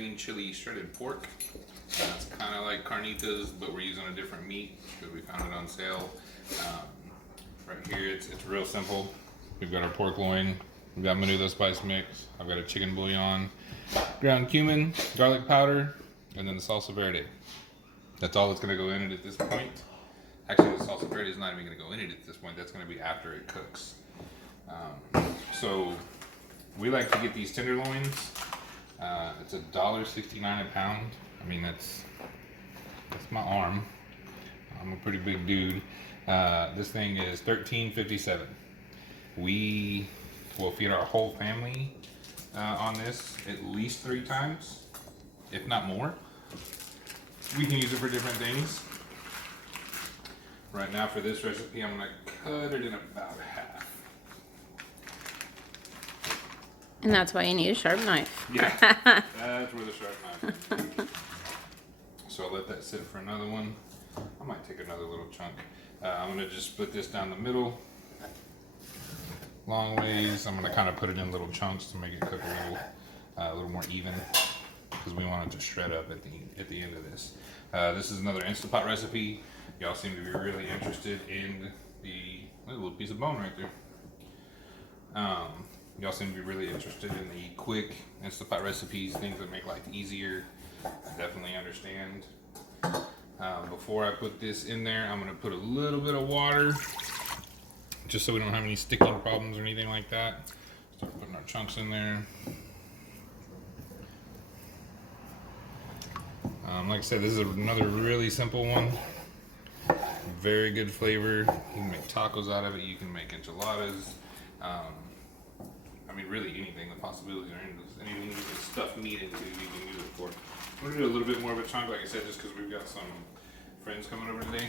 green chili shredded pork. It's kind of like carnitas, but we're using a different meat because we found it on sale. Right here, it's real simple. We've got our pork loin, we've got menudo spice mix, I've got a chicken bouillon, ground cumin, garlic powder, and then the salsa verde. That's all that's going to go in it at this point. Actually, the salsa verde is not even going to go in it at this point. That's going to be after it cooks. So we like to get these tenderloins. It's $1.69 a pound. I mean, that's my arm. I'm a pretty big dude. This thing is $13.57. We will feed our whole family on this at least 3 times, if not more. We can use it for different things. Right now for this recipe, I'm gonna cut it in about half. And that's why you need a sharp knife. Yeah, that's where the sharp knife is. So I'll let that sit for another one. I might take another little chunk. I'm gonna just split this down the middle, long ways. I'm gonna kind of put it in little chunks to make it cook a little more even, because we want it to shred up at the end of this. This is another Instapot recipe. Y'all seem to be really interested in the little piece of bone right there. Y'all seem to be really interested in the quick Instapot recipes, things that make life easier. I definitely understand. Before I put this in there, I'm gonna put a little bit of water, just so we don't have any sticking problems or anything like that. Start putting our chunks in there. Like I said, this is another really simple one. Very good flavor. You can make tacos out of it. You can make enchiladas. I mean, really anything. The possibilities are endless. Anything you can stuff meat into, you can use it for. I'm gonna do a little bit more of a chunk, like I said, just because we've got some friends coming over today.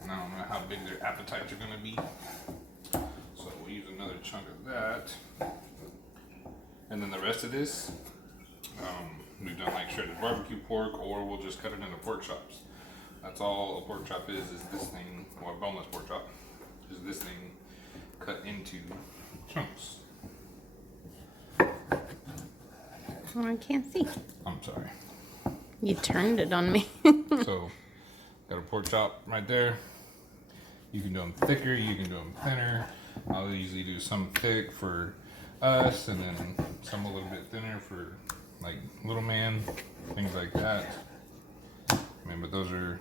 And I don't know how big their appetites are gonna be, so we'll use another chunk of that. And then the rest of this, we've done like shredded barbecue pork, or we'll just cut it into pork chops. That's all a pork chop is this thing, or a boneless pork chop, is this thing cut into chunks. Oh, I can't see. I'm sorry. You turned it on me. So, got a pork chop right there. You can do them thicker, you can do them thinner. I'll usually do some thick for us, and then some a little bit thinner for like little man, things like that. I mean, but those are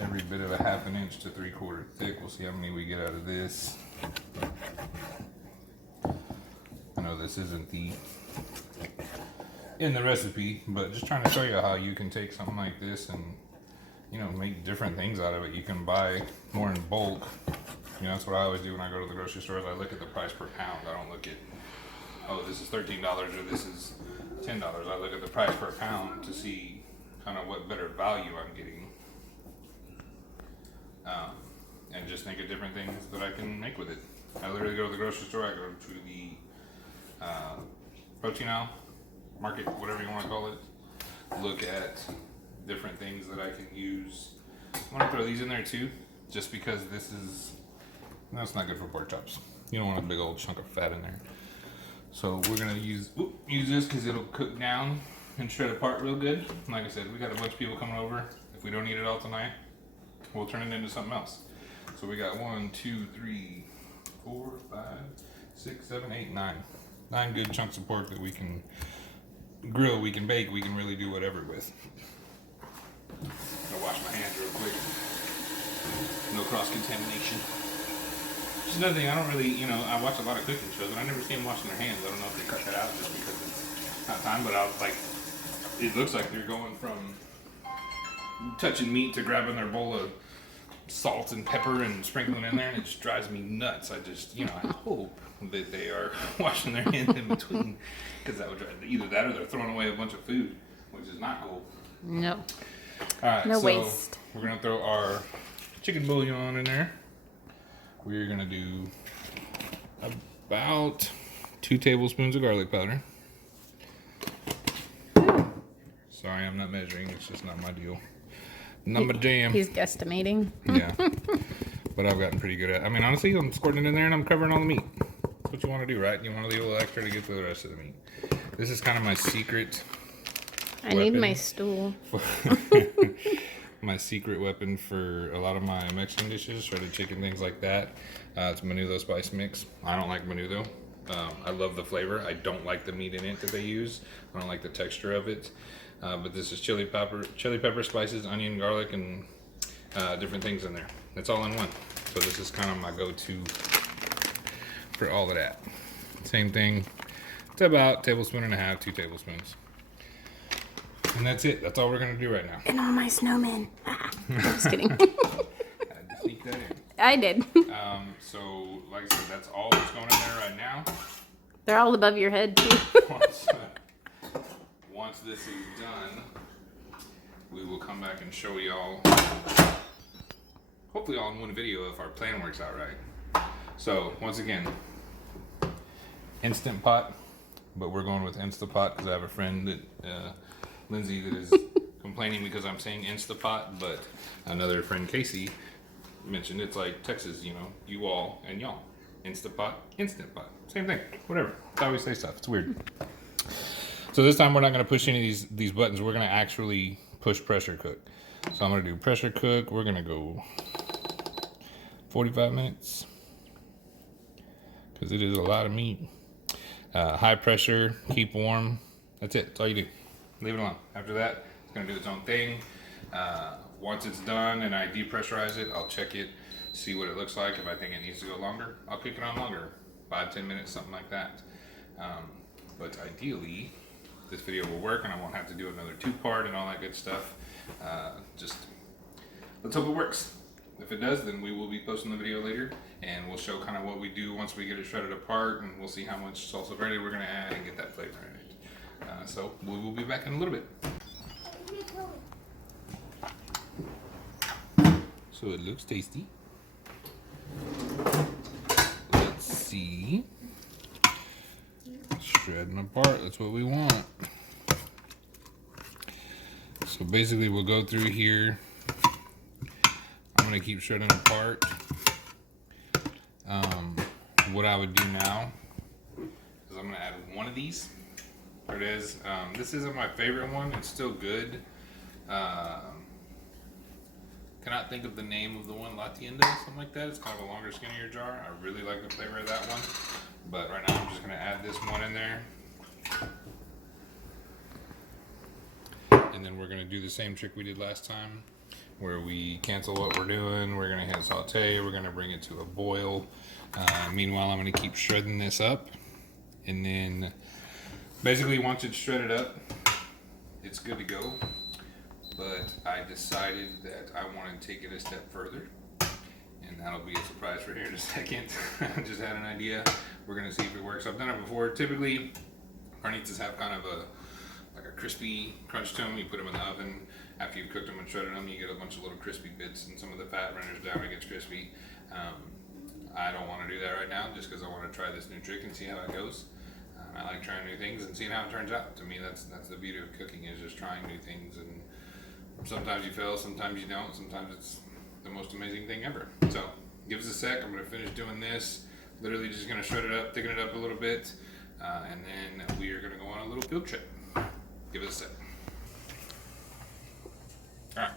every bit of a 1/2 inch to 3/4 thick. We'll see how many we get out of this. I know this isn't in the recipe, but just trying to show you how you can take something like this and, you know, make different things out of it. You can buy more in bulk. You know, that's what I always do when I go to the grocery stores. I look at the price per pound. I don't look at, oh, this is $13 or this is $10. I look at the price per pound to see kind of what better value I'm getting. And just think of different things that I can make with it. I literally go to the grocery store, I go to the protein aisle, market, whatever you want to call it, look at different things that I can use. I'm going to throw these in there too, just because this is, no, it's not good for pork chops. You don't want a big old chunk of fat in there. So we're going to use this because it'll cook down and shred apart real good. Like I said, we got a bunch of people coming over. If we don't eat it all tonight, we'll turn it into something else. So we got 1, 2, 3, 4, 5, 6, 7, 8, 9. 9 good chunks of pork that we can grill, we can bake, we can really do whatever with. I'll wash my hands real quick. No cross-contamination. Just another thing, I don't really, you know, I watch a lot of cooking shows, and I never see them washing their hands. I don't know if they cut that out just because it's not time, but I was like, it looks like they're going from touching meat to grabbing their bowl of salt and pepper and sprinkling in there, and it just drives me nuts. I just, you know, I hope that they are washing their hands in between, because that would drive, either that or they're throwing away a bunch of food, which is not cool. No. All right, no so waste. We're gonna throw our chicken bouillon in there. We're gonna do about 2 tablespoons of garlic powder. Sorry, I'm not measuring. It's just not my deal. Not my jam. He's guesstimating. Yeah. But I've gotten pretty good at it. I mean, honestly, I'm squirting it in there and I'm covering all the meat. That's what you want to do, right? You want to leave a little extra to get to the rest of the meat. This is kind of my secret. I need my stool. My secret weapon for a lot of my Mexican dishes, shredded chicken, things like that. It's menudo spice mix. I don't like menudo. I love the flavor. I don't like the meat in it that they use. I don't like the texture of it. But this is chili pepper, spices, onion, garlic, and different things in there. It's all in one. So this is kind of my go-to for all of that. Same thing. It's about 1.5 tablespoons, 2 tablespoons. And that's it. That's all we're going to do right now. And all my snowmen. I'm just kidding. I had to sneak that in. I did. So, like I said, that's all that's going in there right now. They're all above your head, too. Once this is done, we will come back and show y'all, hopefully all in one video if our plan works out right. So, once again, Instant Pot, but we're going with Instapot because I have a friend that, Lindsay, that is complaining because I'm saying Instapot, but another friend, Casey, mentioned it's like Texas, you know, you all and y'all. Instapot, Instant Pot. Same thing, whatever. I always say stuff. It's weird. So this time we're not going to push any of these buttons. We're going to actually push pressure cook. So I'm going to do pressure cook. We're going to go 45 minutes because it is a lot of meat. High pressure, keep warm. That's it. That's all you do. Leave it alone. After that, it's going to do its own thing. Once it's done and I depressurize it, I'll check it, see what it looks like. If I think it needs to go longer, I'll cook it on longer. 5-10 minutes, something like that. But ideally, this video will work and I won't have to do another 2-part and all that good stuff. Just let's hope it works. If it does, then we will be posting the video later and we'll show kind of what we do once we get it shredded apart, and we'll see how much salsa verde we're going to add and get that flavor in it. So we will be back in a little bit. So it looks tasty. Let's see. Shredding apart, that's what we want. So basically we'll go through here. I'm gonna keep shredding apart. What I would do now is I'm gonna add one of these. There it is. This isn't my favorite one, it's still good. Cannot think of the name of the one, La Tienda, something like that. It's kind of a longer, skinnier jar. I really like the flavor of that one. But right now I'm just going to add this one in there. And then we're going to do the same trick we did last time, where we cancel what we're doing. We're going to hit saute. We're going to bring it to a boil. Meanwhile, I'm going to keep shredding this up. And then basically once it's shredded up, it's good to go. But I decided that I want to take it a step further, and that'll be a surprise for here in a second. I just had an idea. We're gonna see if it works. I've done it before. Typically, carnitas have kind of a crispy crunch to them. You put them in the oven. After you've cooked them and shredded them, you get a bunch of little crispy bits, and some of the fat renders down. It gets crispy. I don't want to do that right now, just because I want to try this new trick and see how it goes. I like trying new things and seeing how it turns out. To me, that's the beauty of cooking, is just trying new things. And sometimes you fail, sometimes you don't, sometimes it's the most amazing thing ever. So, give us a sec, I'm going to finish doing this. Literally just going to shred it up, thicken it up a little bit, and then we are going to go on a little field trip. Give us a sec. Alright,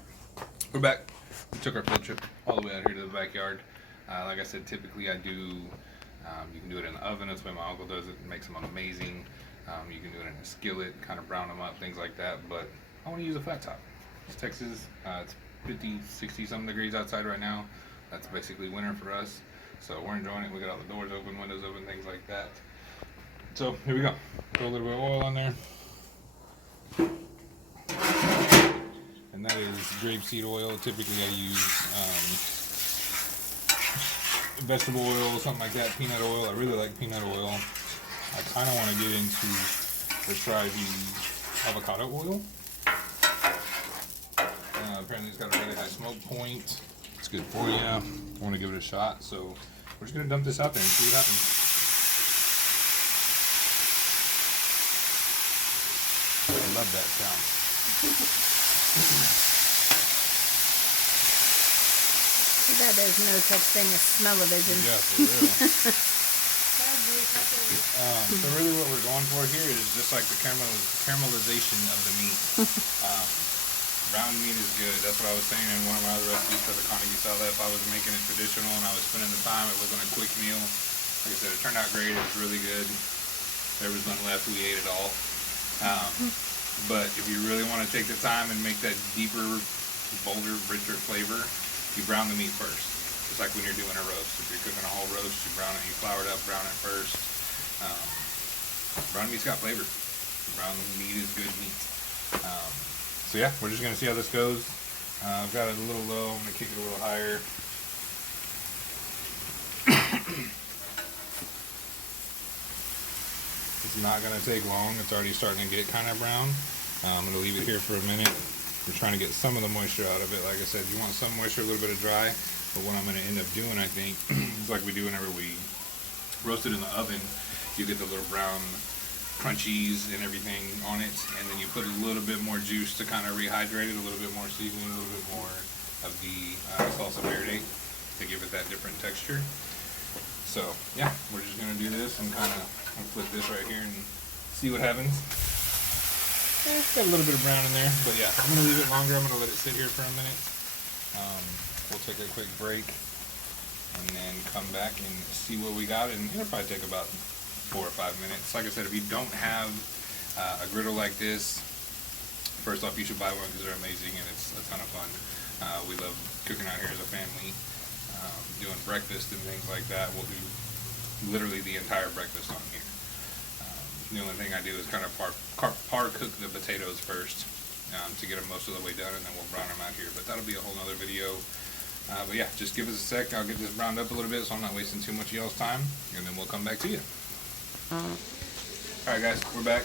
we're back. We took our field trip all the way out here to the backyard. Like I said, typically I do, you can do it in the oven, that's the way my uncle does it. It makes them amazing. You can do it in a skillet, kind of brown them up, things like that, but I want to use a flat top. It's Texas, it's 50, 60 something degrees outside right now. That's basically winter for us. So we're enjoying it. We got all the doors open, windows open, things like that. So here we go. Throw a little bit of oil on there. And that is grapeseed oil. Typically I use vegetable oil, something like that, peanut oil. I really like peanut oil. I kind of want to get into or try the avocado oil. Apparently it's got a really high smoke point. It's good for you. I want to give it a shot, so we're just going to dump this out there and see what happens. I love that sound. Too bad there's no such thing as smell-o-vision. Yeah, for real. So really what we're going for here is just like the caramelization of the meat. Brown meat is good. That's what I was saying in one of my other recipes for the Carnegie salad. If I was making it traditional and I was spending the time, it wasn't a quick meal. Like I said, it turned out great. It was really good. There was none left. We ate it all. But if you really want to take the time and make that deeper, bolder, richer flavor, you brown the meat first. Just like when you're doing a roast. If you're cooking a whole roast, you brown it, you flour it up, brown it first. Brown meat's got flavor. Brown meat is good meat. So yeah, we're just gonna see how this goes. I've got it a little low. I'm gonna kick it a little higher. It's not gonna take long. It's already starting to get kind of brown. I'm gonna leave it here for a minute. I'm trying to get some of the moisture out of it. Like I said, you want some moisture, a little bit of dry. But what I'm gonna end up doing, I think, is like we do whenever we roast it in the oven. You get the little brown crunchies and everything on it, and then you put a little bit more juice to kind of rehydrate it, a little bit more seasoning, a little bit more of the salsa verde to give it that different texture. So yeah, we're just gonna do this and kind of flip this right here and see what happens. It's got a little bit of brown in there, but yeah, I'm gonna leave it longer. I'm gonna let it sit here for a minute. We'll take a quick break and then come back and see what we got, and it'll probably take about 4 or 5 minutes. Like I said, if you don't have a griddle like this, first off, you should buy one because they're amazing and it's a ton of fun. We love cooking out here as a family, doing breakfast and things like that. We'll do literally the entire breakfast on here. The only thing I do is kind of par cook the potatoes first to get them most of the way done, and then we'll brown them out here. But that'll be a whole nother video. But yeah, just give us a sec. I'll get this browned up a little bit so I'm not wasting too much of y'all's time, and then we'll come back to you. Alright guys, we're back.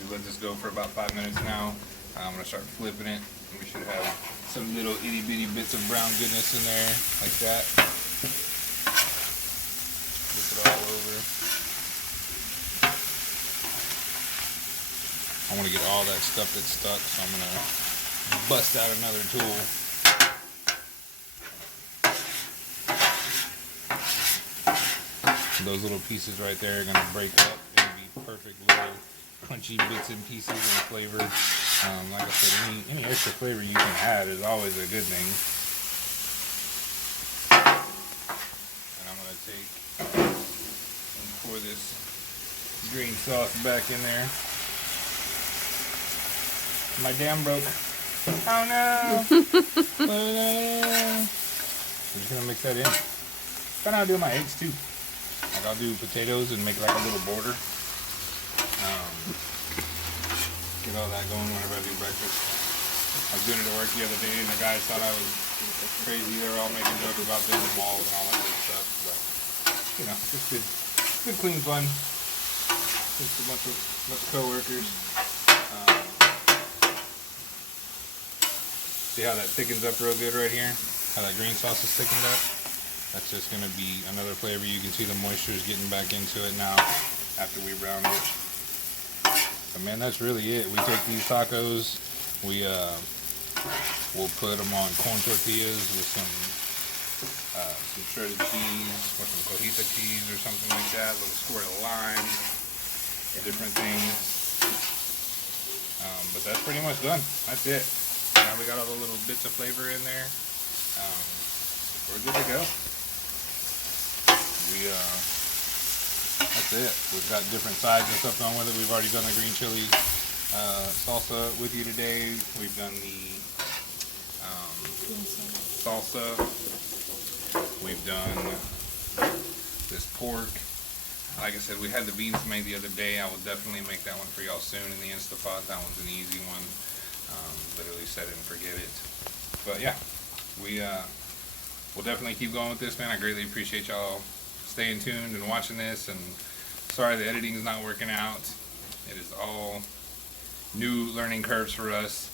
We let this go for about 5 minutes now. I'm going to start flipping it. And we should have some little itty bitty bits of brown goodness in there, like that. Flip it all over. I want to get all that stuff that's stuck, so I'm going to bust out another tool. Those little pieces right there are going to break up and be perfect little crunchy bits and pieces and flavor. Like I said, any extra flavor you can add is always a good thing. And I'm going to take and pour this green sauce back in there. My dam broke. Oh no! I'm just going to mix that in. Kind of how I do my eggs too. Like I'll do potatoes and make like a little border. Get all that going whenever I do breakfast. I was doing it at work the other day and the guys thought I was crazy. They were all making jokes about building walls and all that good stuff. But, you know, just good clean fun. Just a bunch of co-workers. See how that thickens up real good right here? How that green sauce is thickened up? That's just going to be another flavor. You can see the moisture is getting back into it now after we browned it. But man, that's really it. We take these tacos, we'll put them on corn tortillas with some shredded cheese or some cojita cheese or something like that, a little squirt of lime, different things. But that's pretty much done. That's it. Now we got all the little bits of flavor in there. We're good to go. That's it. We've got different sides and stuff going with it. We've already done the green chili salsa with you today. We've done the salsa. We've done this pork. Like I said, we had the beans made the other day. I will definitely make that one for y'all soon in the Instapot. That one's an easy one. Literally set it and forget it. But yeah, we'll definitely keep going with this, man. I greatly appreciate y'all staying tuned and watching this, and sorry the editing is not working out. It is all new learning curves for us.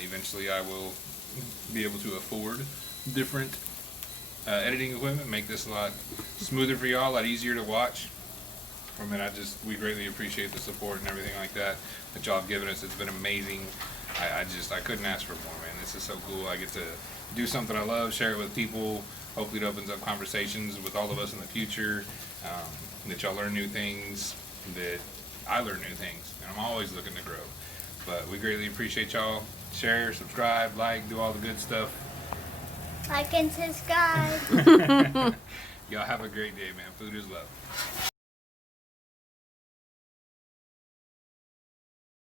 Eventually I will be able to afford different editing equipment, make this a lot smoother for y'all, a lot easier to watch. I mean, we greatly appreciate the support and everything like that y'all have given us. It's been amazing. I couldn't ask for more, man. This is so cool. I get to do something I love, share it with people. Hopefully it opens up conversations with all of us in the future. that y'all learn new things, that I learn new things, and I'm always looking to grow. But we greatly appreciate y'all. Share, subscribe, like, do all the good stuff. Like and subscribe. Y'all have a great day, man. Food is love.